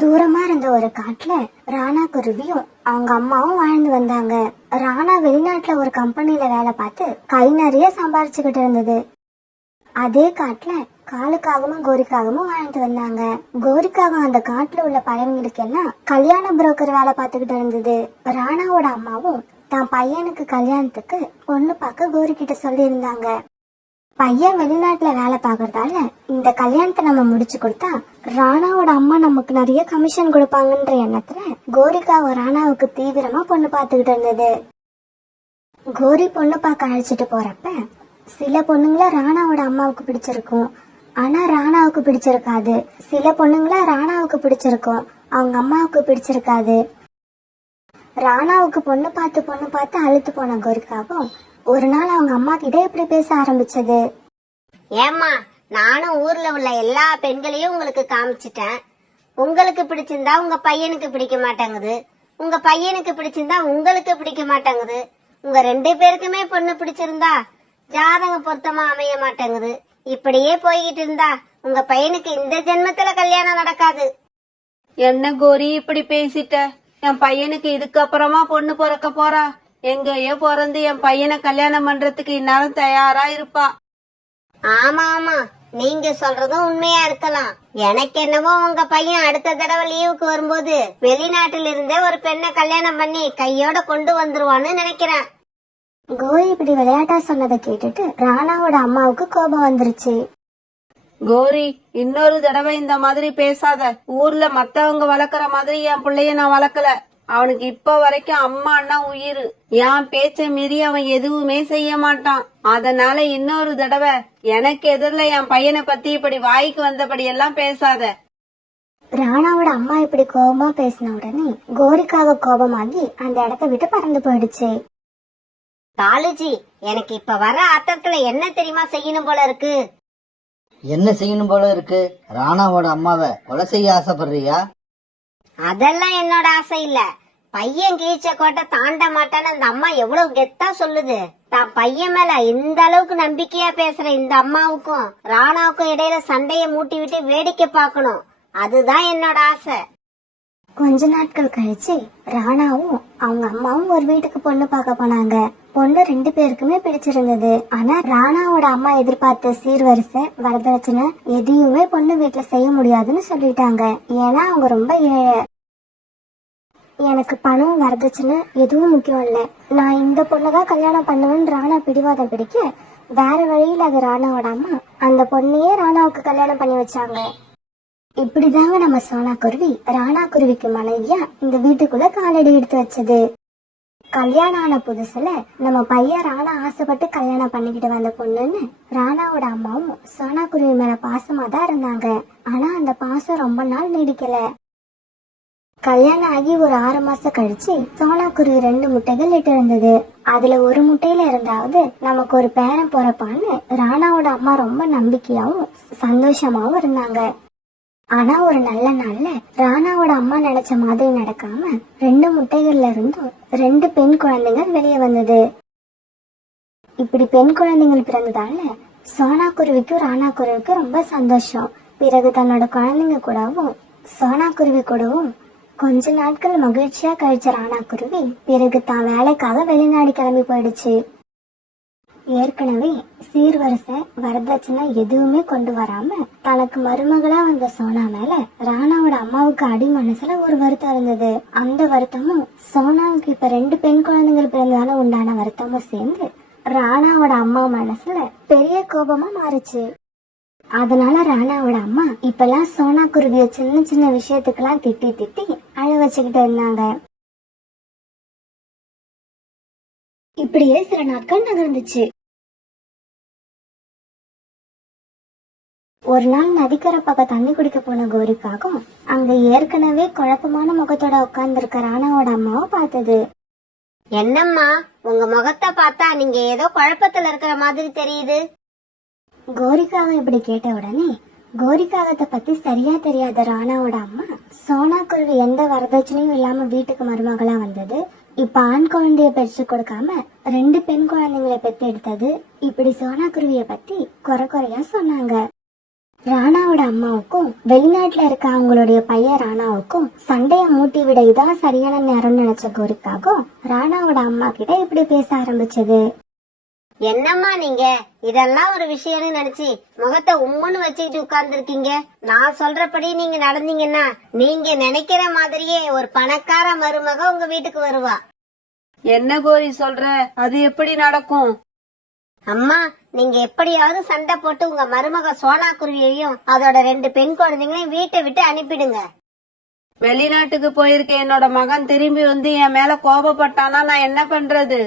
தூரமா இருந்த ஒரு காட்டுல ராணா குருவியும் அவங்க அம்மாவும் வாழ்ந்து வந்தாங்க. ராணா வெளிநாட்டுல ஒரு கம்பெனில வேலை பார்த்து கை நிறைய சம்பாரிச்சுக்கிட்டு இருந்தது. அதே காட்டுல காலுக்காகவும் கோரிக்காகவும் வாழ்ந்து வந்தாங்க. கோரிக்காகவும் அந்த காட்டுல உள்ள பறவைங்களுக்கெல்லாம் கல்யாண புரோக்கர் வேலை பார்த்துக்கிட்டு இருந்தது. ராணாவோட அம்மாவும் தான் பையனுக்கு கல்யாணத்துக்கு பொண்ணு பார்க்க கோரி கிட்ட சொல்லி இருந்தாங்க. பையன் வெளிநாட்டுல வேலை பாக்குறதால இந்த கல்யாணத்தை நம்ம முடிச்சு கொடுத்தா ராணாவோட அம்மா நமக்கு நிறைய கமிஷன் கொடுப்பாங்கன்ற எண்ணத்துல கோரிக்காவை ராணாவுக்கு தீவிரமா பொண்ணு பார்த்துக்கிட்டு இருந்தது. கோரி பொண்ணு பார்க்க அழைச்சிட்டு போறப்ப சில பொண்ணுங்கள ராணாவோட அம்மாவுக்கு பிடிச்சிருக்கும், ஆனா ராணாவுக்கு பிடிச்சிருக்காது. சில பொண்ணுங்கள ராணாவுக்கு பிடிச்சிருக்கும், அவங்க அம்மாவுக்கு பிடிச்சிருக்காது. ராணாவுக்கு பொண்ணு பார்த்து அழுத்து போன கோரிக்காவும் ஒரு நாள் அவங்க அம்மா கிட்ட இப்படி பேச ஆரம்பிச்சது. ஏம்மா, நானும் ஊர்ல உள்ள எல்லா பெண்களையும் உங்களுக்கு காமிச்சிட்டேன். உங்களுக்கு பிடிச்சிருந்தா உங்க பையனுக்கு பிடிக்க மாட்டேங்குது, உங்க பையனுக்கு பிடிச்சிருந்தா உங்களுக்கு பிடிக்க மாட்டேங்குது. உங்க 2 பேருக்குமே பொண்ணு பிடிச்சிருந்தா ஜாதக பொருத்தமா அமைய மாட்டேங்குது. இப்படியே போய்கிட்டு இருந்தா உங்க பையனுக்கு இந்த ஜென்மத்துல கல்யாணம் நடக்காது. என்ன கோரி இப்படி பேசிட்ட? என் பையனுக்கு இதுக்கப்புறமா பொண்ணு பிறக்க போறா. எங்கேயோ பிறந்து என் பையனை கல்யாணம் பண்றதுக்கு இந்நேரம் தயாரா இருப்பா. ஆமா ஆமா, நீங்க சொல்றதும் உண்மையா இருக்கலாம். எனக்கு என்னவோ உங்க பையன் அடுத்த தடவை லீவுக்கு வரும்போது வெளிநாட்டில இருந்தே ஒரு பெண்ணை கல்யாணம் பண்ணி கையோட கொண்டு வந்துருவான்னு நினைக்கிறேன். கோரி இப்படி விளையாட்டா சொன்னதை கேட்டுட்டு ராணாவோட அம்மாவுக்கு கோபம் வந்துருச்சு. கோரி, இன்னொரு தடவை இந்த மாதிரி பேசாத. ஊர்ல மத்தவங்க வளர்க்கற மாதிரி என் பிள்ளைய நான் வளர்க்கல. அவனுக்கு இப்ப வரைக்கும் அம்மா அண்ணா உயிர். என் பேச்ச மீறி அவன் எதுவுமே செய்ய மாட்டான். அதனால இன்னொரு தடவை எனக்கு எதிரில என் பையனை பத்தி இப்படி வாய்க்கு வந்தபடி எல்லாம் பேசாத. ராணாவோட அம்மா இப்படி கோபமா பேசின உடனே கோரிக்காக கோபமாகி அந்த இடத்த விட்டு பறந்து போயிடுச்சு. காலுஜி, எனக்கு இப்ப வர ஆத்திரத்துல என்ன தெரியுமா செய்யணும் போல இருக்கு? என்ன செய்யணும் போல இருக்கு? ராணாவோட அம்மாவை கொலை செய்ய ஆசைப்படுறியா? அதெல்லாம் என்னோட ஆசை இல்ல. பையன் கீழ்ச்ச கோட்டை தாண்ட மாட்டான்னு அந்த அம்மா எவ்வளவு கெத்தா சொல்லுது. தான் பையன் மேல இந்த அளவுக்கு நம்பிக்கையா பேசுற இந்த அம்மாவுக்கும் ராணாவுக்கும் இடையில சண்டைய மூட்டி விட்டு வேடிக்கை பார்க்கணும். அதுதான் என்னோட ஆசை. கொஞ்ச நாட்கள் கழிச்சு ராணாவும் அவங்க அம்மாவும் ஒரு வீட்டுக்கு பொண்ணு பார்க்க போனாங்க. பொண்ணு 2 பேருக்குமே பிடிச்சிருந்தது. ஆனா ராணாவோட அம்மா எதிர்பார்த்த சீர்வரிசை வரதட்சணை எதையுமே பொண்ணு வீட்டுல செய்ய முடியாதுன்னு சொல்லிட்டாங்க. ஏன்னா அவங்க ரொம்ப ஏழை. எனக்கு பணம் வரதட்சணை எதுவும் முக்கியம் இல்ல, நான் இந்த பொண்ணுதான் கல்யாணம் பண்ணுவேன்னு ராணா பிடிவாதம் பிடிக்க வேற வழியில் அது ராணாவோட அம்மா அந்த பொண்ணையே ராணாவுக்கு கல்யாணம் பண்ணி வச்சாங்க. இப்படிதாங்க நம்ம சோனா குருவி ராணா குருவிக்கு மனைவியா இந்த வீட்டுக்குள்ள காலடி எடுத்து வச்சது. கல்யாணம் ஆன புதுசுல நம்ம பையன் ராணா ஆசைப்பட்டு கல்யாணம் பண்ணிக்கிட்டு வந்த பொண்ணுன்னு ராணாவோட அம்மாவும் சோனா குருவி மேல பாசமா தான் இருந்தாங்க. ஆனா அந்த பாசம் ரொம்ப நாள் நீடிக்கல. கல்யாணம் ஆகி ஒரு 6 மாசம் கழிச்சு சோனா குருவி 2 முட்டைகள் இட்டு இருந்தது. அதுல ஒரு முட்டையில இருந்தாவது நமக்கு ஒரு பேரன் பிறப்பான்னு ராணாவோட அம்மா ரொம்ப நம்பிக்கையாவும் சந்தோஷமாவும் இருந்தாங்க. ஆனா ஒரு நல்ல நாள்ல ராணாவோட அம்மா நினைச்ச மாதிரி நடக்காம 2 முட்டைகள்ல இருந்தும் 2 பெண் குழந்தைகள் வெளியே வந்தது. இப்படி பெண் குழந்தைகள் பிறந்ததால சோனா குருவிக்கும் ராணா குருவிக்கும் ரொம்ப சந்தோஷம். பிறகு தன்னோட குழந்தைங்க கூடவும் சோனா குருவி கூடவும் கொஞ்ச நாட்கள் மகிழ்ச்சியா கழிச்ச ராணா குருவி பிறகு தான் வேலைக்காக வெளிநாடு கிளம்பி போயிடுச்சு. ஏற்கனவே சீர்வரிசை வரதட்சணை எதுவுமே கொண்டு வராம தனக்கு மருமகளா வந்த சோனா மேல ராணாவோட அம்மாவுக்கு அடி மனசுல ஒரு வருத்தம் இருந்தது. அந்த வருத்தமும் சோனாவுக்கு இப்ப 2 பெண் குழந்தைகள் பிறந்ததால உண்டான வருத்தமும் சேர்ந்து ராணாவோட அம்மா மனசுல பெரிய கோபமா மாறுச்சு. அதனால ராணாவோட அம்மா இப்பெல்லாம் சோனா குருவிய சின்ன சின்ன விஷயத்துக்கெல்லாம் திட்டி அழ வச்சுக்கிட்டு இருந்தாங்க. இப்படியே சில நாட்கள் நகர்ந்துச்சு. ஒரு நாள் நதிக்கரை பக்கம் தண்ணி குடிக்க போன கோரிக்காகவும் அங்க ஏற்கனவே குழப்பமான முகத்தோட உட்கார்ந்து இருக்க ராணாவோட அம்மாவை பார்த்தது. என்னம்மா, உங்க முகத்தை பார்த்தா நீங்க ஏதோ குழப்பத்துல இருக்கிற மாதிரி தெரியுது. கோரிக்காவை இப்படி கேட்ட உடனே கோரிக்காகத்தை பத்தி சரியா தெரியாத ராணாவோட அம்மா சோனா குருவி எந்த வரதட்சணையும் இல்லாம வீட்டுக்கு மருமகளா வந்தது, இப்ப ஆண் குழந்தைய பெற்று கொடுக்காம 2 பெண் குழந்தைங்களை பெத்து எடுத்தது, இப்படி சோனா குருவிய பத்தி குறையா சொன்னாங்க. ராணாவோட அம்மாவுக்கும் வெளிநாட்டுல இருக்க அவங்களுடைய பையன் ராணாவுக்கும் சண்டைய மூட்டி விட இதான் சரியான நேரம்னு நினைச்ச கோரிக்காகவும் ராணாவோட அம்மா கிட்ட இப்படி பேச ஆரம்பிச்சது. என்னம்மா நீங்க இதெல்லாம் ஒரு விஷயம்னு நினைச்சு முகத்தை உம்முன்னு வச்சுக்கிட்டு உட்கார்ந்து இருக்கீங்க. நான் சொல்றபடி நீங்க நடந்தீங்கன்னா நீங்க நினைக்கிற மாதிரியே ஒரு பணக்கார மருமக உங்க வீட்டுக்கு வருவா. என்ன கோரி சொல்ற? அது எப்படி நடக்கும்? அம்மா, நீங்க எப்படியாவது சண்டை போட்டு உங்க மருமக சோனா குருவியையும் அதோட 2 பெண் குழந்தைங்களையும் வீட்டை விட்டு அனுப்பிடுங்க. வெளிநாட்டுக்கு போயிருக்க என்னோட மகன் திரும்பி வந்து என் மேல கோபப்பட்டானா நான் என்ன பண்றது?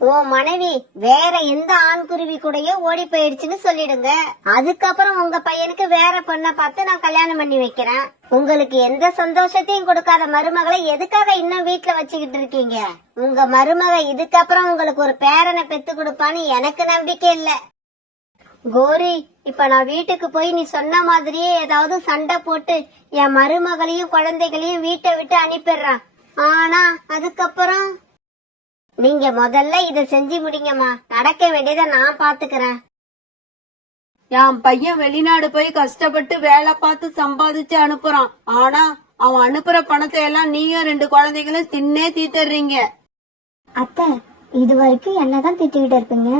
உன் மனைவி வேற எந்த ஆண் குருவி கூடயோ ஓடி போயிடுச்சுன்னு சொல்லிடுங்க. அதுக்கப்புறம் உங்க பையனுக்கு வேற பொண்ணை பார்த்து நான் கல்யாணம் பண்ணி வைக்கிறேன். உங்களுக்கு எந்த சந்தோஷத்தையும் கொடுக்காத மருமகளை எதுக்காக இன்னும் வீட்டுல வச்சுக்கிட்டு இருக்கீங்க? உங்க மருமக இதுக்கப்புறம் உங்களுக்கு ஒரு பேரனை பெத்து கொடுப்பான்னு எனக்கு நம்பிக்கை இல்ல. கோரி, இப்ப நான் வீட்டுக்கு போய் நீ சொன்ன மாதிரியே ஏதாவது சண்டை போட்டு என் மருமகளையும் குழந்தைகளையும் வீட்டை விட்டு அனுப்பிடுறான். ஆனா அதுக்கப்புறம் நீங்க முதல்ல இத செஞ்சு முடிங்கம்மா. நடக்க வேண்டியதை நான் பாத்துக்கிறேன். என் பையன் வெளிநாடு போய் கஷ்டப்பட்டு வேலை பார்த்து சம்பாதிச்சு அனுப்புறான். ஆனா அவன் அனுப்புற பணத்தை எல்லாம் நீயும் 2 குழந்தைகளும் தின்னே தீத்துறீங்க. அத்தை, இது வரைக்கும் என்னதான் திட்டிக்கிட்டு இருப்பீங்க,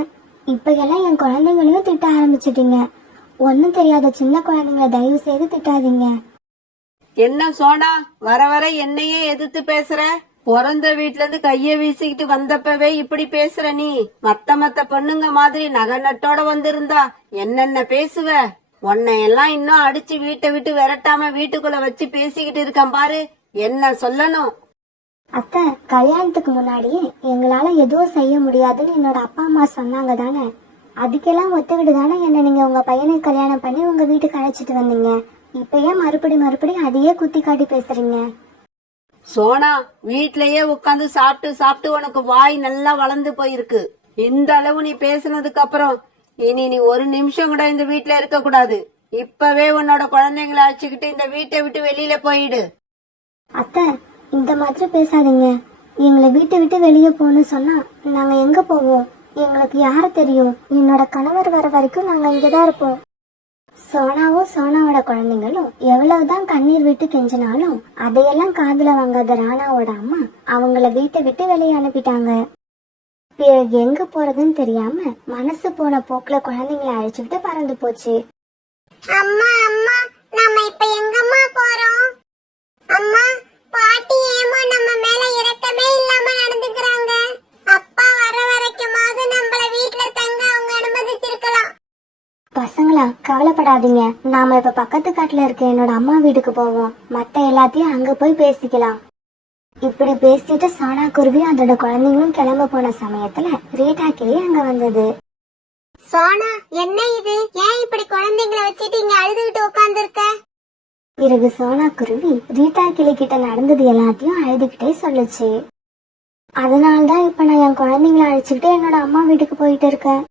இப்ப எல்லாம் என் குழந்தைங்களையும் திட்ட ஆரம்பிச்சிட்டீங்க. ஒன்னும் தெரியாத சின்ன குழந்தைங்களை தயவு செய்து திட்டாதீங்க. என்ன சோனா, வர வர என்னையே எதிர்த்து பேசுற? பிறந்த வீட்ல இருந்து கைய வீசிக்கிட்டு வந்தப்பவே இப்படி பேசுற நீ? மத்த பொண்ணுங்க மாதிரி நகை நட்டோட வந்திருந்தா என்னென்ன பேசுவ? உன்னை எல்லாம் இன்னும் அடிச்சு வீட்டை விட்டு விரட்டாம வீட்டுக்குள்ள வச்சு பேசிக்கிட்டு இருக்கேன் பாரு. என்ன சொல்லணும்? அத்தை, கல்யாணத்துக்கு முன்னாடியே எங்களால எதுவும் செய்ய முடியாதுன்னு என்னோட அப்பா அம்மா சொன்னாங்க தானே. அதுக்கெல்லாம் ஒத்துக்கிட்டு தானே என்ன நீங்க உங்க பையனுக்கு கல்யாணம் பண்ணி உங்க வீட்டுக்கு அழைச்சிட்டு வந்தீங்க. இப்ப ஏன் மறுபடியும் அதையே குத்தி காட்டி பேசுறீங்க? சோனா, வீட்லயே உட்காந்து சாப்பிட்டு உனக்கு வாய் நல்லா வளர்ந்து போயிருக்கு. இந்த அளவு நீ பேசுனதுக்கு அப்புறம் இனி நீ ஒரு நிமிஷம் கூட இந்த வீட்ல இருக்க கூடாது. இப்பவே உன்னோட குழந்தைங்களை அழைச்சுக்கிட்டு இந்த வீட்டை விட்டு வெளியில போயிடு. அத்தை, இந்த மாதிரி பேசாதீங்க. எங்களை வீட்டை விட்டு வெளியே போகணும்னு சொன்னா நாங்க எங்க போவோம்? எங்களுக்கு யார தெரியும்? என்னோட கணவர் வர வரைக்கும் நாங்க இங்கதான் இருப்போம். சோனாவும் சோனாவோட குழந்தைங்களும் எவ்வளவுதான் கண்ணீர் விட்டு கெஞ்சினாலும் அதையெல்லாம் காதுல வாங்காத ராணாவோட அம்மா அவங்கள வீட்டை விட்டு வெளியே அனுப்பிட்டாங்க. பிறகு எங்க போறதுன்னு தெரியாம மனசு போன போக்குல குழந்தைங்களை அழைச்சுக்கிட்டு பறந்து போச்சு. அம்மா அம்மா, நம்ம இப்ப எங்கம்மா போறோம்? அம்மா, பாட்டி ஏமா நம்ம மேல இரக்கமே இல்லாம நடந்துக்கிறாங்க? அப்பா வர வரைக்குமாவது நம்மள வீட்டுல தங்க அவங்க அனுமதிச்சிருக்கலாம். பசங்களா, கவலைப்படாதீங்க. நாம இப்ப பக்கத்து காட்டுல இருக்க என்னோட அம்மா வீட்டுக்கு போவோம். மத்த எல்லாத்தையும் அங்க போய் பேசிக்கலாம். இப்படி பேசிட்டு சோனா குருவி அதோட குழந்தைங்களும் கிளம்ப போன சமயத்துல ரீட்டா கிளி அங்க வந்தது. சோனா, என்ன இது? ஏன் இப்படி குழந்தைங்களை வச்சுட்டு இங்க அழுதுகிட்டு உட்கார்ந்து இருக்க? பிறகு சோனா குருவி ரீட்டா கிளி கிட்ட நடந்தது எல்லாத்தையும் அழுதுகிட்டே சொல்லுச்சு. அதனாலதான் இப்ப நான் என் குழந்தைங்களை அழைச்சுக்கிட்டு என்னோட அம்மா வீட்டுக்கு போயிட்டு இருக்கேன்.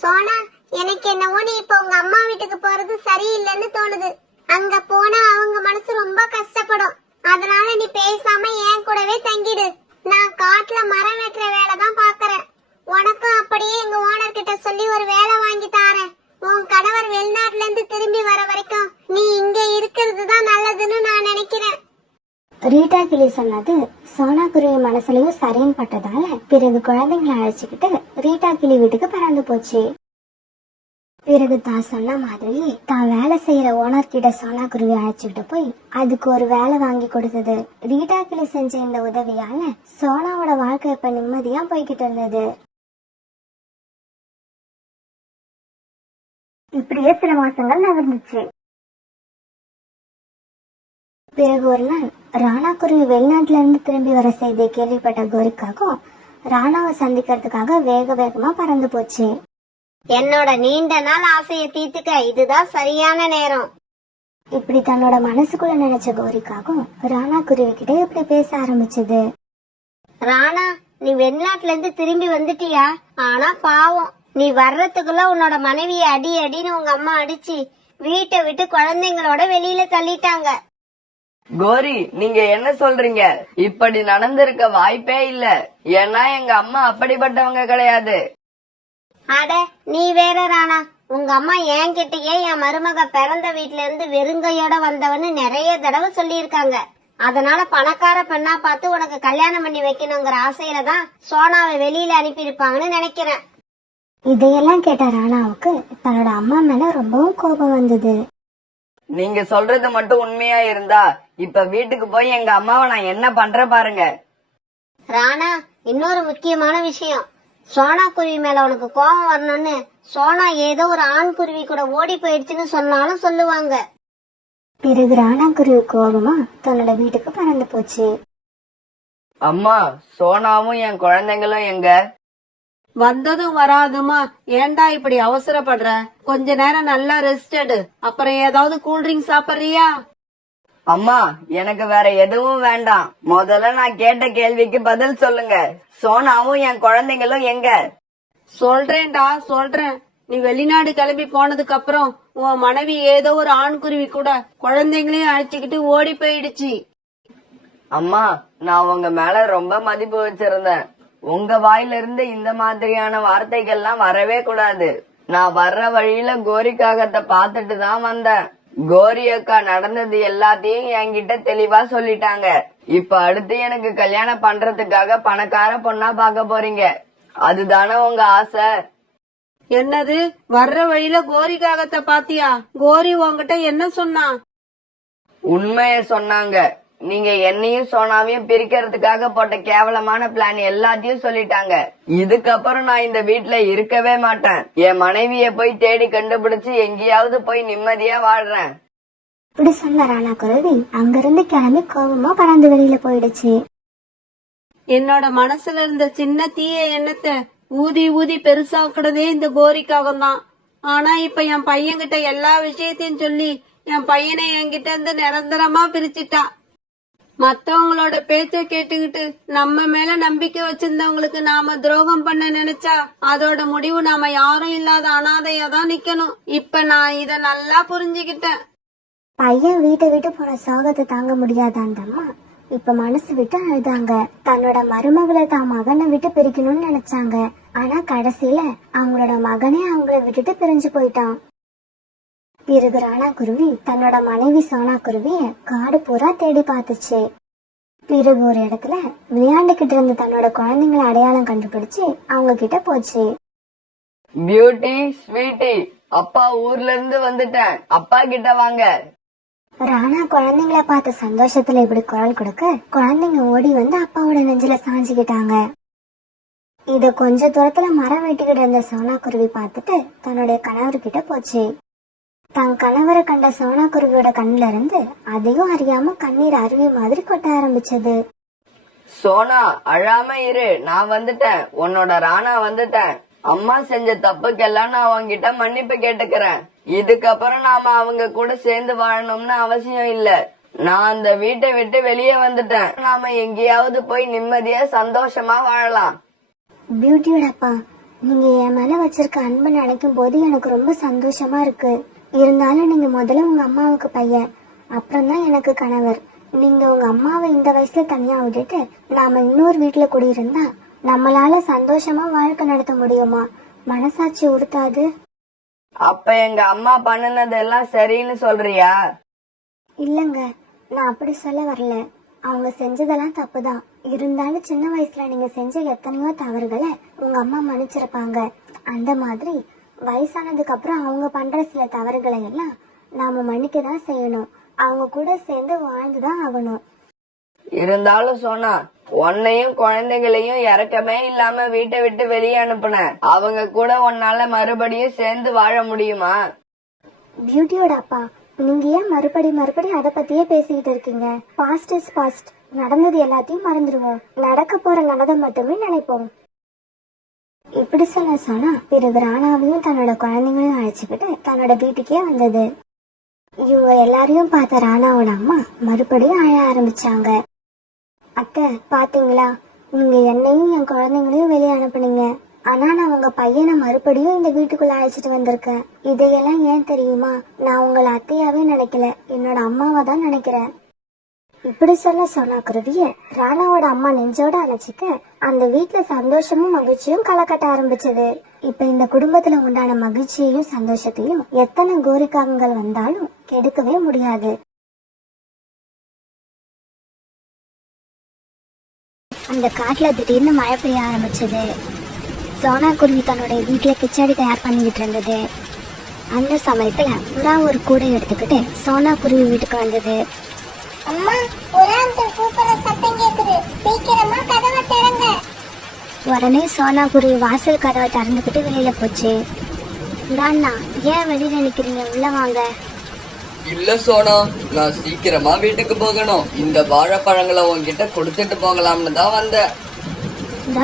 சோனா, எனக்கு என்னவோ நீ இப்ப உங்க அம்மா வீட்டுக்கு போறது சரியில்லைன்னு தோணுது. அங்க போனா அவங்க மனசு ரொம்ப கஷ்டப்படும். அதனால நீ பேசாம என் கூடவே தங்கிடு. நான் காட்டுல மரம் வெட்டுற வேலை தான் பாக்குறேன். உனக்கும் அப்படியே எங்க ஓனர் கிட்ட சொல்லி ஒரு வேலை வாங்கி தாரேன். உன் கணவர் வெளிநாட்டுல இருந்து திரும்பி வர வரைக்கும் நீ இங்க இருக்கிறது தான் நல்லதுன்னு நான் நினைக்கிறேன். ரீட்டா கிளி சொன்னது சோனா குருவி மனசுலயும் சரின்னு பட்டதால பிறகு குழந்தைங்களை அழைச்சுக்கிட்டு ரீட்டா கிளி வீட்டுக்கு பறந்து போச்சு. பிறகு தான் சொன்ன மாதிரி தான் வேலை செய்யற ஓனர் கிட்ட சோனா குருவி அழைச்சுக்கிட்டு போய் அதுக்கு ஒரு வேலை வாங்கி கொடுத்தது. ரீட்டா கிளி செஞ்ச இந்த உதவியால சோனாவோட வாழ்க்கை இப்ப நிம்மதியா போய்கிட்டு இருந்தது. இப்படியே சில மாசங்கள் நகர்ந்துச்சு. பிறகு ஒரு நாள் ராணா குருவி வெளிநாட்டுல இருந்து திரும்பி வர செய்தியை கேள்விப்பட்ட கோரிக்காகவும் ராணாவை சந்திக்கிறதுக்காக வேக வேகமா பறந்து போச்சு. என்னோட நீண்ட நாள் ஆசையை தீர்த்துக்க இதுதான் சரியான நேரம். இப்படி தன்னோட மனசுக்குள்ள நினைச்ச கோரிக்காகவும் ராணா குருவி கிட்ட இப்படி பேச ஆரம்பிச்சது. ராணா, நீ வெளிநாட்டுல இருந்து திரும்பி வந்துட்டியா? ஆனா பாவம், நீ வர்றதுக்குள்ள உன்னோட மனைவிய அடி அடின்னு உங்க அம்மா அடிச்சு வீட்டை விட்டு குழந்தைங்களோட வெளியில தள்ளிட்டாங்க. கோரி, நீங்க என்ன சொல்றீங்க? இப்படி நடந்திருக்க வாய்ப்பே இல்ல. ஏன்னா எங்க அம்மா அப்படிப்பட்டவங்க கிடையாது. அட, நீ வேற ராணா, உங்க அம்மா என்கிட்டயே என் மருமக பிறந்த வீட்ல இருந்து வெறுங்கையோட வந்தவன்னு நிறைய தடவை சொல்லியிருக்காங்க. அதனால பணக்கார பெண்ணா பார்த்து உனக்கு கல்யாணம் பண்ணி வைக்கணுங்கிற ஆசையில தான் சோனாவை வெளியில அனுப்பியிருப்பாங்கன்னு நினைக்கிறேன். இதையெல்லாம் கேட்ட ராணாவுக்கு தன்னோட அம்மா மேல ரொம்பவும் கோபம் வந்தது. நீங்க சொல்றது மட்டும் உண்மையா இருந்தா இப்ப வீட்டுக்கு போய் எங்க அம்மாவை நான் என்ன பண்ற பாருங்க. ராணா, இன்னொரு முக்கியமான விஷயம். சோனா குருவி மேல உனக்கு கோபம் வரணும்னு சோனா ஏதோ ஒரு ஆண் குருவி கூட ஓடி போயிடுச்சுன்னு சொன்னாலும் சொல்லுவாங்க. பிறகு ராணா குருவி கோபமா தன்னோட வீட்டுக்கு பறந்து போச்சு. அம்மா, சோனாவும் என் குழந்தைங்களும் எங்க? வந்ததும் வராதுமா, ஏன்டா இப்படி அவசரப்படுற? கொஞ்ச நேரம் நல்லா ரெஸ்ட் எடு, அப்புறம் ஏதாவது கூல்ட்ரிங்க் சாப்பிடுறியா? அம்மா, எனக்கு வேற எதுவும் வேண்டாம். முதல்ல நான் கேட்ட கேள்விக்கு பதில் சொல்லுங்க. சோனாவும் என் குழந்தைங்களும் எங்க? சொல்றேன்டா சொல்றேன். நீ வெளிநாடு கிளம்பி போனதுக்கு அப்புறம் உன் மனைவி ஏதோ ஒரு ஆண்குருவி கூட குழந்தைங்களையும் அழைச்சுக்கிட்டு ஓடி போயிடுச்சு. அம்மா, நான் உங்க மேல ரொம்ப மதிப்பு வச்சிருந்தேன். உங்க வாயில இருந்து இந்த மாதிரியான வார்த்தைகள்லாம் வரவே கூடாது. நான் வர்ற வழியில கோரிக்காகத்தை பாத்துட்டு தான் வந்தேன். கோரி அக்கா நடந்தது எல்லாத்தையும் என்கிட்ட தெளிவா சொல்லிட்டாங்க. இப்ப அடுத்து எனக்கு கல்யாணம் பண்றதுக்காக பணக்கார பொண்ணா பாக்க போறீங்க. அதுதானே உங்க ஆசை? என்னது, வர்ற வழியில கோரிக்காகத்தை பாத்தியா? கோரி உன்கிட்ட என்ன சொன்னா? உண்மைய சொன்னாங்க. நீங்க என்னையும் சோனாவையும் பிரிக்கிறதுக்காக போட்ட கேவலமான பிளான் எல்லாத்தையும் சொல்லிட்டாங்க. இதுக்கப்புறம் நான் இந்த வீட்ல இருக்கவே மாட்டேன். என் மனைவிய போய் தேடி கண்டுபிடிச்சு எங்கேயாவது போய் நிம்மதியா வாழ்றேன். இப்படி சொன்ன ராணா குருவி அங்கிருந்து கிளம்பி கோபமா பறந்து வெளியில போயிடுச்சு. என்னோட மனசுல இருந்த சின்ன தீய எண்ணத்தை ஊதி ஊதி பெருசாக்குறதே இந்த கோரிக்காகம் தான். ஆனா இப்ப என் பையன்கிட்ட எல்லா விஷயத்தையும் சொல்லி என் பையனை என்கிட்ட இருந்து நிரந்தரமா பிரிச்சுட்டா. மத்தவங்களோட பேச்ச கேட்டுக்கிட்டு நம்ம மேல நம்பிக்கை வச்சிருந்தவங்களுக்கு நாம துரோகம் பண்ண நினைச்சா அதோட முடிவு நாம யாரும் இல்லாத அனாதையா தான் நிக்கணும். இப்ப நான் இத நல்லா புரிஞ்சுக்கிட்டேன். பையன் வீட்டை விட்டு போன சோகத்தை தாங்க முடியாத அந்த அம்மா இப்ப மனசு விட்டு அழுதாங்க. தன்னோட மருமகளை தான் மகனை விட்டு பிரிக்கணும்னு நினைச்சாங்க. ஆனா கடைசியில அவங்களோட மகனே அவங்கள விட்டுட்டு பிரிஞ்சு போயிட்டான். பிறகு ராணா குருவி தன்னோட மனைவி சோனா குருவிய காடு பூரா தேடி பார்த்துச்சு. பிறகு ஒரு இடத்துல விளையாண்டுகிட்டு இருந்த தன்னோட குழந்தைங்களை அடையாளம் கண்டுபிடிச்சு அவங்க கிட்ட போச்சு. பியூட்டி, ஸ்வீட்டி, அப்பா ஊர்ல இருந்து வந்துட்டேன். அப்பா கிட்ட வாங்க. ராணா குழந்தைங்கள பார்த்த சந்தோஷத்துல இப்படி குரல் கொடுக்க குழந்தைங்க ஓடி வந்து அப்பாவோட நெஞ்சில சாஞ்சுக்கிட்டாங்க. இத கொஞ்ச தூரத்துல மரம் வெட்டிக்கிட்டு இருந்த சோனா குருவி பார்த்துட்டு தன்னுடைய கணவர்கிட்ட போச்சு. தன் கணவரை கண்ட சோனா குருவியோட கண்ணுல இருந்து அதையும் அறியாம கண்ணீர் அருவி மாதிரி கொட்ட ஆரம்பிச்சது. சோனா, அழாம இரு, நான் வந்துட்டேன். உன்னோட ராணா வந்துட்டேன். அம்மா செஞ்ச தப்புக்கெல்லாம் நான் உன்கிட்ட மன்னிப்பு கேட்டுக்கிறேன். இதுக்கப்புறம் நாம அவங்க கூட சேர்ந்து வாழணும்னு அவசியம் இல்ல. நான் அந்த வீட்டை விட்டு வெளியே வந்துட்டேன். நாம எங்கேயாவது போய் நிம்மதியா சந்தோஷமா வாழலாம். பியூட்டியோட அப்பா, நீங்க என் மேல வச்சிருக்க அன்பு நினைக்கும் போது எனக்கு ரொம்ப சந்தோஷமா இருக்கு. இருந்தாலும் நீங்க முதல்ல உங்க அம்மாவுக்கு பையன், அப்புறம் தான் எனக்கு கணவர். நீங்க உங்க அம்மாவை இந்த வயசுல தனியா விட்டுட்டு நாம இன்னொரு வீட்டுல குடியிருந்தா நம்மளால சந்தோஷமா வாழ்க்கை நடத்த முடியுமா? மனசாட்சி உறுத்தாது? அப்ப எங்க அம்மா பண்ணுனதெல்லாம் சரின்னு சொல்றியா? இல்லங்க, நான் அப்படி சொல்ல வரல. அவங்க செஞ்சதெல்லாம் தப்புதான். இருந்தாலும் சின்ன வயசுல நீங்க செஞ்ச எத்தனையோ தவறுகளை உங்க அம்மா மன்னிச்சிருப்பாங்க. அந்த மாதிரி வயசானதுக்கு அப்புறம் அவங்க பண்ற சில தவறுகளை எல்லாம் நாம மன்னிக்க தான் செய்யணும். அவங்க கூட சேர்ந்து வாழ்ந்துதான் ஆகணும். இருந்தாலும் சொன்னா உன்னையும் குழந்தைகளையும் இறக்கமே இல்லாம வீட்டை விட்டு வெளியே அனுப்புன. அவங்க கூட உன்னால மறுபடியும் சேர்ந்து வாழ முடியுமா? பியூட்டியோட அப்பா, நீங்க ஏன் மறுபடி அதை பத்தியே பேசிக்கிட்டு இருக்கீங்க? Past is past. நடந்தது எல்லாத்தையும் மறந்துடுவோம். நடக்க போற நடந்த மட்டுமே நினைப்போம். இப்படி சொன்னா பிறகு ராணாவையும் தன்னோட குழந்தைங்களையும் அழைச்சுக்கிட்டு தன்னோட வீட்டுக்கே வந்தது. இவங்க எல்லாரையும் பார்த்த ராணாவோட அம்மா மறுபடியும் அழ ஆரம்பிச்சாங்க. அத்தை, பாத்தீங்களா, நீங்க என்னையும் என் குழந்தைங்களையும் வெளியே அனுப்புனீங்க. ஆனா நான் உங்க பையனை மறுபடியும் இந்த வீட்டுக்குள்ள அழைச்சிட்டு வந்திருக்கேன். இதையெல்லாம் ஏன் தெரியுமா? நான் உங்களை அத்தையாவே நினைக்கல, என்னோட அம்மாவா தான் நினைக்கிறேன். இப்படி சொன்ன குருவிய ராணாவோட அம்மா நெஞ்சோட அணைச்சிக்க அந்த வீட்டுல சந்தோஷமும் மகிழ்ச்சியும் களை கட்ட ஆரம்பிச்சது. இப்ப இந்த குடும்பத்துல உண்டான மகிழ்ச்சியையும் சந்தோஷத்தையும் எத்தனை கோரிக்காகங்கள் வந்தாலும் கெடுக்கவே முடியாது. அந்த காட்டுல திடீர்னு மழை பெய்ய ஆரம்பிச்சது. சோனா குருவி தன்னுடைய வீட்டுல கிச்சடி தயார் பண்ணிக்கிட்டு இருந்தது. அந்த சமயத்துல புறா ஒரு கூடை எடுத்துக்கிட்டு சோனா குருவி வீட்டுக்கு வந்தது. அம்மா, புறா அங்கிள் கூப்பிடுற சத்தம் கேக்குது. சீக்கிரமா கதவை திறங்க. உடனே சோனா குருவி வாசல் கதவை திறந்துக்கிட்டு வெளியில போச்சு. அண்ணா, ஏன் வெளியில நிக்கிறீங்க? உள்ள வாங்க. இல்ல சோனா, நான் சீக்கிரமா வீட்டுக்கு போகணும். இந்த வாழைப்பழங்களை உன்கிட்ட கொடுத்துட்டு போகலாம்னு தான் வந்தேன்.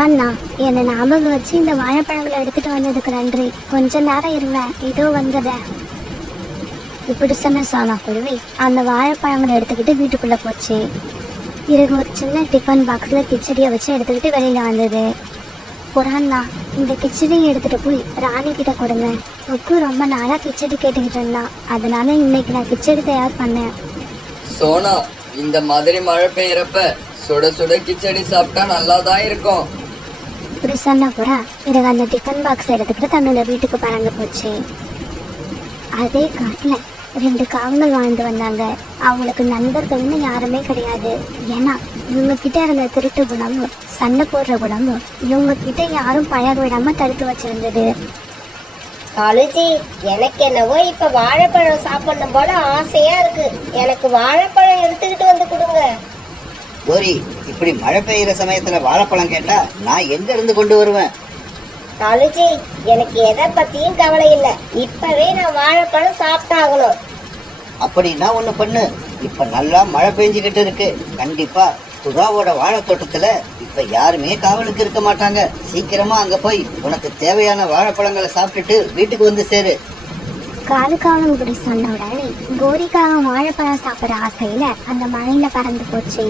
அண்ணா, என்னை ஞாபகம் வச்சு இந்த வாழைப்பழங்களை எடுத்துட்டு வந்ததுக்கு நன்றி. கொஞ்ச நேரம் இருவேன், இதோ வந்ததேன். இப்படி சொன்ன சோனா குருவி அந்த வாழைப்பழங்களை எடுத்துக்கிட்டு வீட்டுக்குள்ள போச்சு. பிறகு ஒரு சின்ன டிஃபன் பாக்ஸ்ல கிச்சடியை வச்சு எடுத்துக்கிட்டு வெளியில வந்தது. புறாண்ணா, இந்த கிச்சடியை எடுத்துட்டு போய் ராணி கிட்ட கொடுங்க. உக்கு ரொம்ப நாளா கிச்சடி கேட்டுக்கிட்டு இருந்தான், அதனால இன்னைக்கு நான் கிச்சடி தயார் பண்ணேன். சோனா, இந்த மாதிரி மழை பெய்யறப்ப சுட சுட கிச்சடி சாப்பிட்டா நல்லா தான் இருக்கும். இப்படி சொன்ன புறா பிறகு அந்த டிஃபன் பாக்ஸ் எடுத்துக்கிட்டு தன்னோட வீட்டுக்கு பறந்து போச்சு. அதே காட்டுல 2 காவங்கள் வாழ்ந்து வந்தாங்க. அவங்களுக்கு நண்பர்கள்னு யாருமே கிடையாது. ஏன்னா இவங்க கிட்ட இருந்த திருட்டு குணமும் சண்டை போடுற குணமும் இவங்க கிட்ட யாரும் பழக விடாம தடுத்து வச்சிருந்தது. காலுஜி, எனக்கு என்னவோ இப்ப வாழைப்பழம் சாப்பிடணும் போல ஆசையா இருக்கு. எனக்கு வாழைப்பழம் எடுத்துக்கிட்டு வந்து கொடுங்க. கோரி, இப்படி மழை பெய்யுற சமயத்துல வாழைப்பழம் கேட்டா நான் எங்க இருந்து கொண்டு வருவேன்? காலுஜி, எனக்கு எதை பத்தியும் கவலை இல்ல. இப்பவே நான் வாழைப்பழம் சாப்பிட்டாகணும். அப்படின்னா ஒண்ணு பண்ணு, இப்ப நல்லா மழை பெஞ்சுக்கிட்டு இருக்கு. கண்டிப்பா புறாவோட வாழை தோட்டத்துல இப்ப யாருமே காவலுக்கு இருக்க மாட்டாங்க. சீக்கிரமா அங்க போய் உனக்கு தேவையான வாழைப்பழங்களை சாப்பிட்டுட்டு வீட்டுக்கு வந்து சேரு. காலுக்காகம் இப்படி சொன்ன உடனே கோரிக்காகம் வாழைப்பழம் சாப்பிட்ற ஆசையில அந்த மழையில பறந்து போச்சு.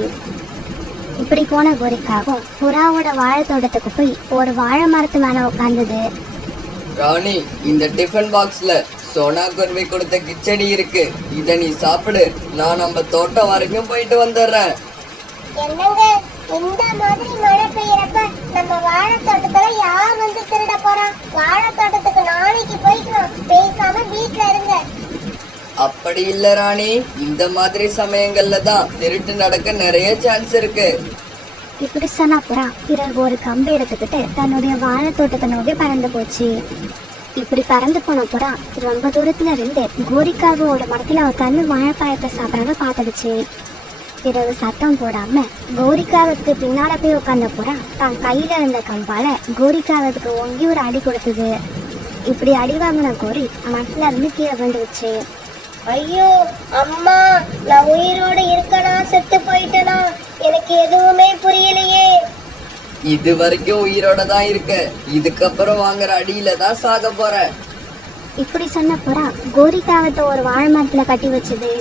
இப்படி போன கோரிக்காகம் புறாவோட வாழை தோட்டத்துக்கு போய் ஒரு வாழை மரத்து மேல உட்கார்ந்தது. ராணி, இந்த டிஃபன் பாக்ஸ்ல சோனா குருவி கொடுத்த கிச்சடி இருக்கு. இத நீ சாப்பிடு. நான் நம்ம தோட்டம் வரைக்கும் போயிட்டு வந்துடுறேன். என்னங்க, இந்த மாதிரி மழை பெய்யறப்ப நம்ம வாழை தோட்டத்துல யார் வந்து திருட போறா? வாழை தோட்டத்துக்கு நாளைக்கு போய்க்கலாம். பேசாம வீட்ல இருங்க. அப்படி இல்ல ராணி, இந்த மாதிரி சமயங்கள்ல தான் திருட்டு நடக்க நிறைய சான்ஸ் இருக்கு. இப்படி சொன்னா புறா பிறகு ஒரு கம்பு எடுத்துக்கிட்டு தன்னுடைய வாழை தோட்டத்தை நோக்கி பறந்து போச்சு. இப்படி பறந்து போன புறா ரொம்ப தூரத்துல இருந்து கோரிக்காகவோட மரத்துல உட்காந்து வாழைப்பழத்தை சாப்பிடறத பார்த்துடுச்சு. பிறகு சத்தம் போடாம கோரிக்காகத்துக்கு பின்னால போய் உட்கார்ந்த புறா தான் கையில இருந்த கம்பால கோரிக்காகத்துக்கு ஓங்கி ஒரு அடி கொடுத்தது. இப்படி அடி வாங்கின கோரி மரத்துல இருந்து கீழே விழுந்துச்சு. ஐயோ அம்மா, நான் உயிரோட இருக்கனா செத்து போயிட்டனா? எனக்கு எதுவுமே புரியலையே. இது வரைக்கும் உயிரோட தான் இருக்க. இதுக்கப்புறம் வாங்குற அடியில தான் சாக போற. இப்படி சொன்ன புறா கோரிக்காகத்தை ஒரு வாழை மரத்துல கட்டி வச்சது.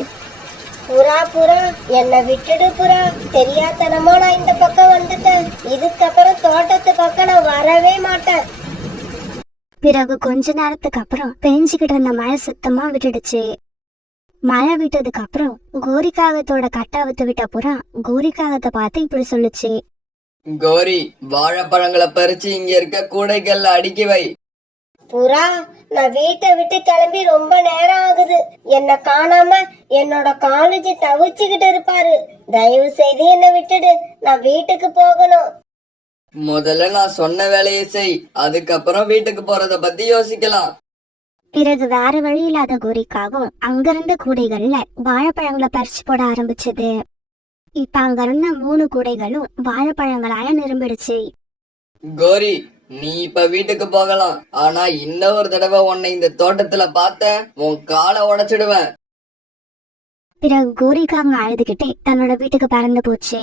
புறா புறா, என்னை விட்டுடு புறா. தெரியாதனமா நான் இந்த பக்கம் வந்துட்டேன். இதுக்கப்புறம் தோட்டத்து பக்கம் நான் வரவே மாட்டேன். பிறகு கொஞ்ச நேரத்துக்கு அப்புறம் பெஞ்சுக்கிட்டு இருந்த மழை சுத்தமா விட்டுடுச்சு. மழை விட்டதுக்கு அப்புறம் கோரிக்காகத்தோட கட்டாவத்தை விட்ட புறா கோரிக்காகத்தை பார்த்து இப்படி சொல்லுச்சு. கோரி, வாழைப்பழங்களை பறிச்சு இங்க இருக்க கூடைகள்ல அடுக்கி வை. புறா, நான் வீட்டை விட்டு கிளம்பி ரொம்ப நேரம் ஆகுது. என்ன காணாம என்னோட காலேஜ் தவிச்சுக்கிட்டு இருப்பாரு. தயவு செய்து என்னை விட்டுடு. நான் வீட்டுக்கு போகணும். முதல்ல நான் சொன்ன வேலையை செய். அதுக்கப்புறம் வீட்டுக்கு போறத பத்தி யோசிக்கலாம். பிறகு வேற வழி இல்லாத கோரிக்காகவும் அங்கிருந்த கூடைகள்ல வாழைப்பழங்களை பறிச்சு போட ஆரம்பிச்சது. இப்ப அங்கிருந்த 3 கூடைகளும் வாழைப்பழங்களால நிரம்பிடுச்சு. கோரி, நீ இப்ப வீட்டுக்கு போகலாம். ஆனா இன்னொரு தடவை உன்னை இந்த தோட்டத்துல பார்த்த உன் காலை உடைச்சிடுவேன். பிறகு கோரிக்காக அழுதுகிட்டே தன்னோட வீட்டுக்கு பறந்து போச்சு.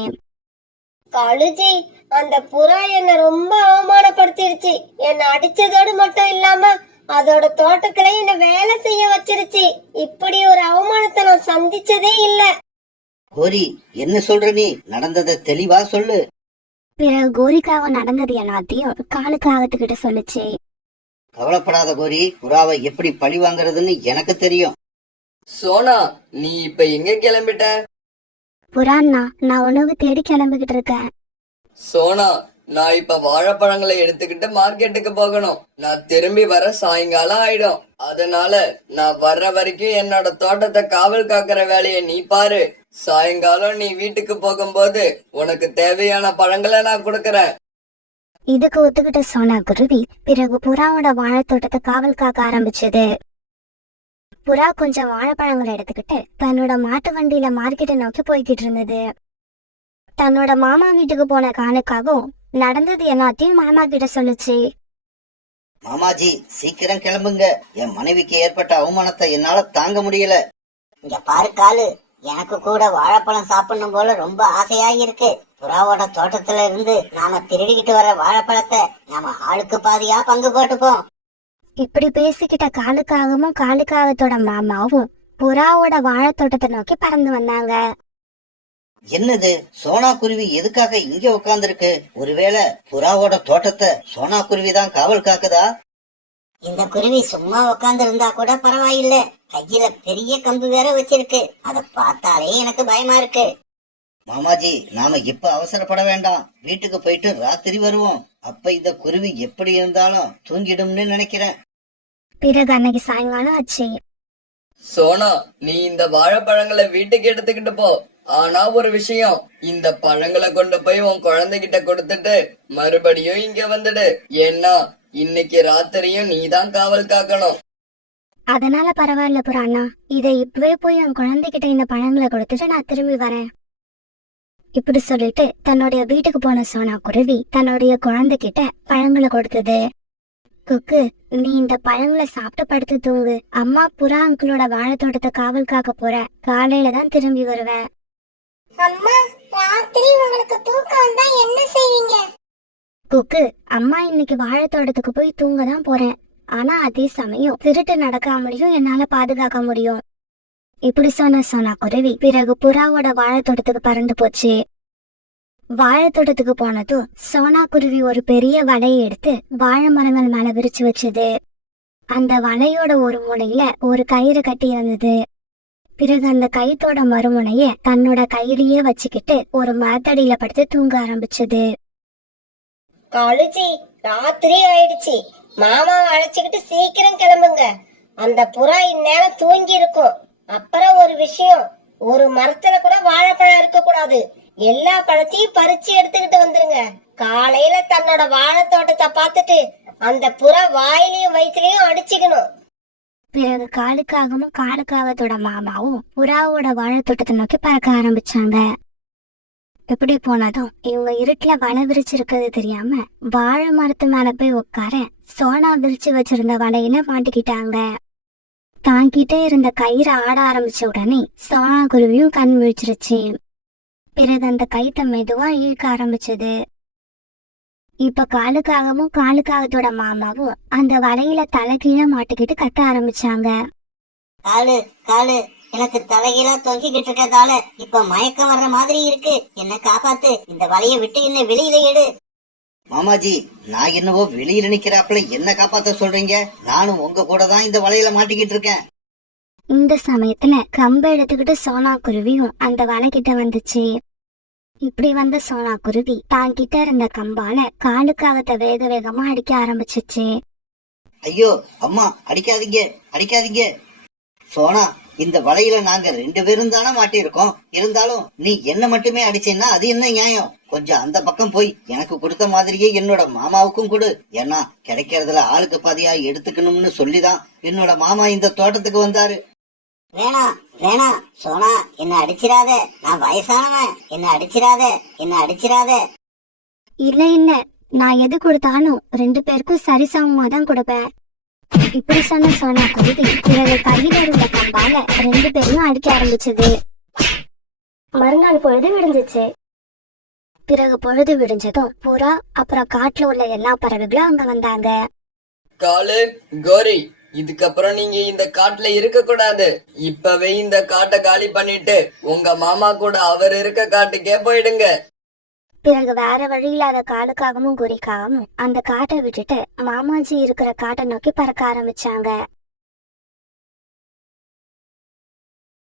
காலுஜி, அந்த புறா என்ன ரொம்ப அவமானப்படுத்திடுச்சு. என்ன அடிச்சதோடு மட்டும் இல்லாம அதோட தோட்டத்துல என்ன வேலை செய்ய வச்சிருச்சு. இப்படி ஒரு அவமானத்தை நான் சந்திச்சதே இல்ல. கோரி, என்ன சொல்ற நீ? நடந்ததை தெளிவா சொல்லு. பிறகு கோரிக்காக நடந்தது எல்லாத்தையும் காலுக்காகத்துக்கிட்ட சொல்லுச்சு. கவலைப்படாத கோரி, புறாவை எப்படி பழி வாங்குறதுன்னு எனக்கு தெரியும். சோனா, நீ இப்ப எங்க கிளம்பிட்ட? புறான்னா, நான் உணவு தேடி கிளம்பிக்கிட்டு இருக்கேன். சோனா, நான் இப்ப வாழைப்பழங்களை எடுத்துக்கிட்டு மார்க்கெட்டுக்கு போகணும். நான் திரும்பி வர சாயங்காலம் ஆயிடும். அதனால நான் வர்ற வரைக்கும் என்னோட தோட்டத்தை காவல் காக்கிற வேலையை நீ பாரு. சாயங்காலம் நீ வீட்டுக்கு போகும்போது உனக்கு தேவையான பழங்களை நான் கொடுக்கறேன். இதுக்கு ஒத்துக்கிட்ட சோனா குருவி பிறகு புறாவோட வாழைத்தோட்டத்தை காவல் காக்க ஆரம்பிச்சது. புறா கொஞ்சம் வாழைப்பழங்களை எடுத்துக்கிட்டு தன்னோட மாட்டு வண்டியில மார்க்கெட்டை நோக்கி போய்கிட்டு இருந்தது. தன்னோட மாமா வீட்டுக்கு போன காலுக்காகவும் நடந்தது எல்லாத்தையும் மாமா கிட்ட சொல்லுச்சு. மாமாஜி சீக்கிரம் கிளம்புங்க, என் மனைவிக்கு ஏற்பட்ட அவமானத்தை என்னால தாங்க முடியல. இங்க பாரு காலு, எனக்கு கூட வாழைப்பழம் சாப்பிடணும் போல ரொம்ப ஆசையா இருக்கு. புறாவோட தோட்டத்துல இருந்து நாம திருடிக்கிட்டு வர வாழைப்பழத்தை நாம ஆளுக்கு பாதியா பங்கு போட்டுப்போம். இப்படி பேசிக்கிட்ட காலுக்காகவும் காலுக்காகத்தோட மாமாவும் புறாவோட வாழைத்தோட்டத்தை நோக்கி பறந்து வந்தாங்க. என்னது, சோனா குருவி எதுக்காக இங்க உட்கார்ந்துருக்கு? ஒருவேளை புறாவோட தோட்டத்தை சோனா குருவி தான் காவல் காக்குதா? இந்த குருவி சும்மா உட்கார்ந்து இருந்தா கூட பரவாயில்ல, கையில பெரிய கம்பு வேற வச்சிருக்கு. அத பார்த்தாலே எனக்கு பயமா இருக்கு. மாமாஜி, நாம இப்ப அவசரப்பட வேண்டாம். வீட்டுக்கு போயிட்டு ராத்திரி வருவோம். அப்ப இந்த குருவி எப்படி இருந்தாலும் தூங்கிடும்னு நினைக்கிறேன். பிறகு அன்னைக்கு சாயங்காலம் ஆச்சு. சோனா, நீ இந்த வாழைப்பழங்களை வீட்டுக்கு எடுத்துக்கிட்டு போ. ஆனா ஒரு விஷயம், இந்த பழங்களை கொண்டு போய் உன் குழந்தைகிட்ட கொடுத்துட்டு மறுபடியும் இங்க வந்துடு. ஏன்னா இன்னைக்கு ராத்திரியும் நீதான் காவல் காக்கணும். அதனால பரவாயில்ல புறாண்ணா, இதை இப்பவே போய் என் குழந்தைகிட்ட இந்த பழங்களை கொடுத்துட்டு நான் திரும்பி வரேன். இப்படி சொல்லிட்டு தன்னுடைய வீட்டுக்கு போன சோனா குருவி தன்னுடைய குழந்தைகிட்ட பழங்களை கொடுத்தது. குக்கு, நீ இந்த பழங்களை சாப்பிட்டு படுத்து தூங்கு. அம்மா புறா அங்கிளோட வாழைத்தோட்டத்தை காவல் காக்க போற. காலையில தான் திரும்பி வருவேன். அம்மா, ராத்திரி உங்களுக்கு தூக்கம் வந்தா என்ன செய்வீங்க? குக்கு, அம்மா இன்னைக்கு வாழைத்தோட்டத்துக்கு போய் தூங்க தான் போறேன். ஆனா அதே சமயம் திருட்டு நடக்காமலையும் என்னால பாதுகாக்க முடியும். இப்படி சொன்ன சோனா குருவி பிறகு புறாவோட வாழைத்தோட்டத்துக்கு பறந்து போச்சு. வாழைத்தோட்டத்துக்கு போனதும் சோனா குருவி ஒரு பெரிய வலையை எடுத்து வாழை மரங்கள் மேல விரிச்சு வச்சது. அந்த வலையோட ஒரு முனையில ஒரு கயிறு கட்டி இருந்தது. பிறகு அந்த கயிற்றோட மறுமுனைய தன்னோட கையிலேயே வச்சுக்கிட்டு ஒரு மரத்தடியில படுத்து தூங்க ஆரம்பிச்சது. காலுஜி, ராத்திரி ஆயிடுச்சு. மாமாவை அழைச்சுக்கிட்டு சீக்கிரம் கிளம்புங்க. அந்த புறா இந்நேரம் தூங்கி இருக்கும். அப்புறம் ஒரு விஷயம், ஒரு மரத்துல கூட வாழைப்பழம் இருக்க கூடாது. எல்லா பழத்தையும் பறிச்சு எடுத்துக்கிட்டு வந்துருங்க. காலையில தன்னோட வாழைத்தோட்டத்தை பார்த்துட்டு அந்த புறா வாயிலையும் வயிற்றுலயும் அடிச்சுக்கணும். பிறகு காலுக்காகவும் காலுக்காகத்தோட மாமாவும் புறாவோட வாழைத்தோட்டத்தை நோக்கி பறக்க ஆரம்பிச்சாங்க. எப்படி போனதும் இவங்க இருட்டுல வலை விரிச்சிருக்கிறது தெரியாம வாழை மரத்து மேல போய் உட்கார சோனா விரிச்சு வச்சிருந்த வலையில மாட்டிக்கிட்டாங்க. தாங்கிட்டே இருந்த கயிறு ஆட ஆரம்பிச்ச உடனே சோனா குருவியும் கண் விழிச்சிருச்சு. பிறகு அந்த கயித்தை மெதுவா இழுக்க ஆரம்பிச்சது. இப்ப காலுக்காகவும் காலுக்காகத்தோட மாமாவும் அந்த வலையில தலைகீழ மாட்டிக்கிட்டு கத்த ஆரம்பிச்சாங்க. காலு காலு, எனக்கு தலைகீழா தொங்கிக்கிட்டு இருக்கதால இப்ப மயக்கம் வர்ற மாதிரி இருக்கு. என்ன காப்பாத்து, இந்த வலைய விட்டு என்ன வெளியில எடு. மாமாஜி, நான் என்னவோ வெளியில நிக்கிறாப்புல என்ன காப்பாத்த சொல்றீங்க? நானும் உங்க கூட தான் இந்த வலையில மாட்டிக்கிட்டு இருக்கேன். இந்த சமயத்துல கம்பை எடுத்துக்கிட்டு சோனா குருவியும் அந்த வலை கிட்ட வந்துச்சு. இப்படி வந்த சோனா குருவி தான் கிட்ட இருந்த கம்பால காலுக்காகத்தை வேக வேகமா அடிக்க ஆரம்பிச்சிச்சு. ஐயோ அம்மா, அடிக்காதீங்க அடிக்காதீங்க. சோனா, இந்த வலையில நாங்க 2 பேரும் தானே மாட்டிருக்கோம். இருந்தாலும் நீ என்ன மட்டுமே அடிச்சேன்னா அது என்ன நியாயம்? கொஞ்சம் அந்த பக்கம் போய் எனக்கு கொடுத்த மாதிரியே என்னோட மாமாவுக்கும் கொடு. ஏன்னா கிடைக்கிறதுல ஆளுக்கு பாதியா எடுத்துக்கணும்னு சொல்லிதான் என்னோட மாமா இந்த தோட்டத்துக்கு வந்தாரு. வேணாம் வேணாம் சோனா, என்ன அடிச்சிராத. நான் வயசானவன், என்ன அடிச்சிராத, என்ன அடிச்சிராத. இல்ல இல்ல, நான் எது கொடுத்தாலும் 2 பேருக்கும் சரிசமமா தான் கொடுப்பேன். இப்படி சொன்ன சோனா குருவி பிறகு கையில இருந்த கம்பால 2 பேரையும் அடிக்க ஆரம்பிச்சது. மறுநாள் பொழுது விடிஞ்சிச்சு. பிறகு பொழுது விடிஞ்சதும் புறா அப்புறம் காட்டுல உள்ள எல்லா பறவைகளும் அங்க வந்தாங்க. காலு, கோரி, இதுக்கப்புறம் நீங்க இந்த காட்டுல இருக்க கூடாது. இப்பவே இந்த காட்டை காலி பண்ணிட்டு உங்க மாமா கூட அவர் இருக்க காட்டுக்கே போயிடுங்க. பிறகு வேற வழி இல்லாத காலுக்காகவும் குறிக்காகவும் அந்த காட்டை விட்டுட்டு மாமாஜி இருக்கிற காட்டை நோக்கி பறக்க ஆரம்பிச்சாங்க.